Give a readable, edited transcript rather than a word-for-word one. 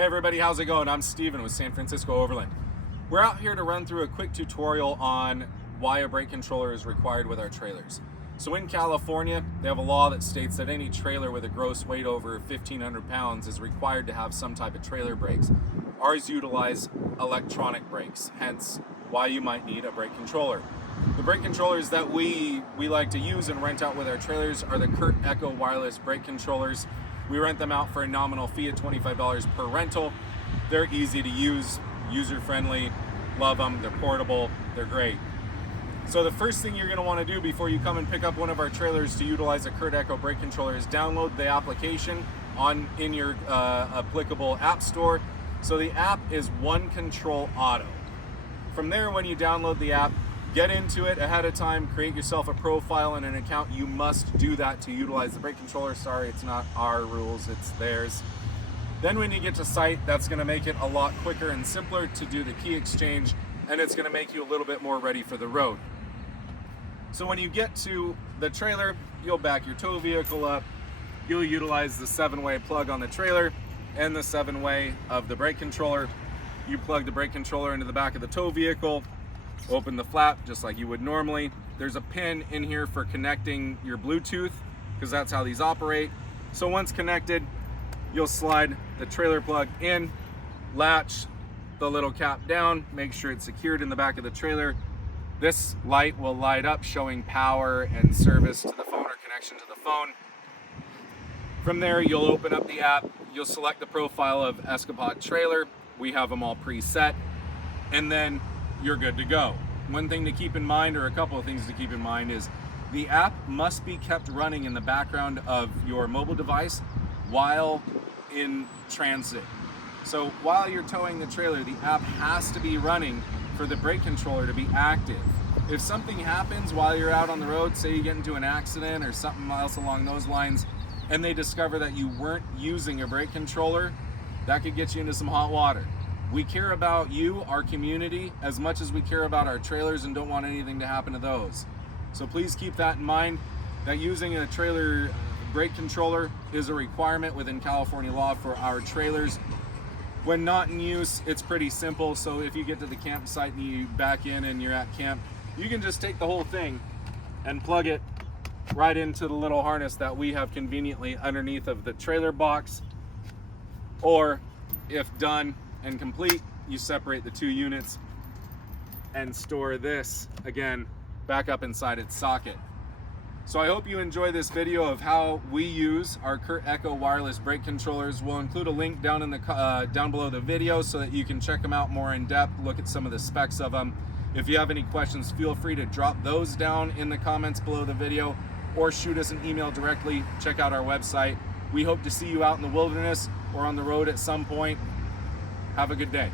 Hey everybody, how's it going? I'm Steven with San Francisco Overland. We're out here to run through a quick tutorial on why a brake controller is required with our trailers. So in California, they have a law that states that any trailer with a gross weight over 1,500 pounds is required to have some type of trailer brakes. Ours utilize electronic brakes, hence why you might need a brake controller. The brake controllers that we like to use and rent out with our trailers are the Curt Echo wireless brake controllers. We rent them out for a nominal fee of $25 per rental. They're easy to use, user-friendly, love them, they're portable, they're great. So the first thing you're going to want to do before you come and pick up one of our trailers to utilize a Curt Echo brake controller is download the application in your applicable app store. So the app is One Control Auto. From there, when you download the app, get into it ahead of time, create yourself a profile and an account. You must do that to utilize the brake controller. Sorry, it's not our rules, it's theirs. Then when you get to site, that's gonna make it a lot quicker and simpler to do the key exchange, and it's gonna make you a little bit more ready for the road. So when you get to the trailer, you'll back your tow vehicle up, you'll utilize the 7-way plug on the trailer and the 7-way of the brake controller. You plug the brake controller into the back of the tow vehicle, open the flap just like you would normally. There's a pin in here for connecting your Bluetooth, because that's how these operate. So once connected, you'll slide the trailer plug in, latch the little cap down, make sure it's secured in the back of the trailer. This light will light up showing power and service to the phone or connection to the phone. From there, you'll open up the app, you'll select the profile of Escapod trailer. We have them all preset, and then you're good to go. One thing to keep in mind, or a couple of things to keep in mind, is the app must be kept running in the background of your mobile device while in transit. So while you're towing the trailer, the app has to be running for the brake controller to be active. If something happens while you're out on the road, say you get into an accident or something else along those lines, and they discover that you weren't using a brake controller, that could get you into some hot water. We care about you, our community, as much as we care about our trailers and don't want anything to happen to those. So please keep that in mind, that using a trailer brake controller is a requirement within California law for our trailers. When not in use, it's pretty simple. So if you get to the campsite and you back in and you're at camp, you can just take the whole thing and plug it right into the little harness that we have conveniently underneath of the trailer box. Or if done and complete, you separate the two units and store this again back up inside its socket. So I hope you enjoy this video of how we use our Curt Echo wireless brake controllers. We'll include a link down in the down below the video so that you can check them out more in depth, look at some of the specs of them. If you have any questions, feel free to drop those down in the comments below the video or shoot us an email directly. Check out our website. We hope to see you out in the wilderness or on the road at some point. Have a good day.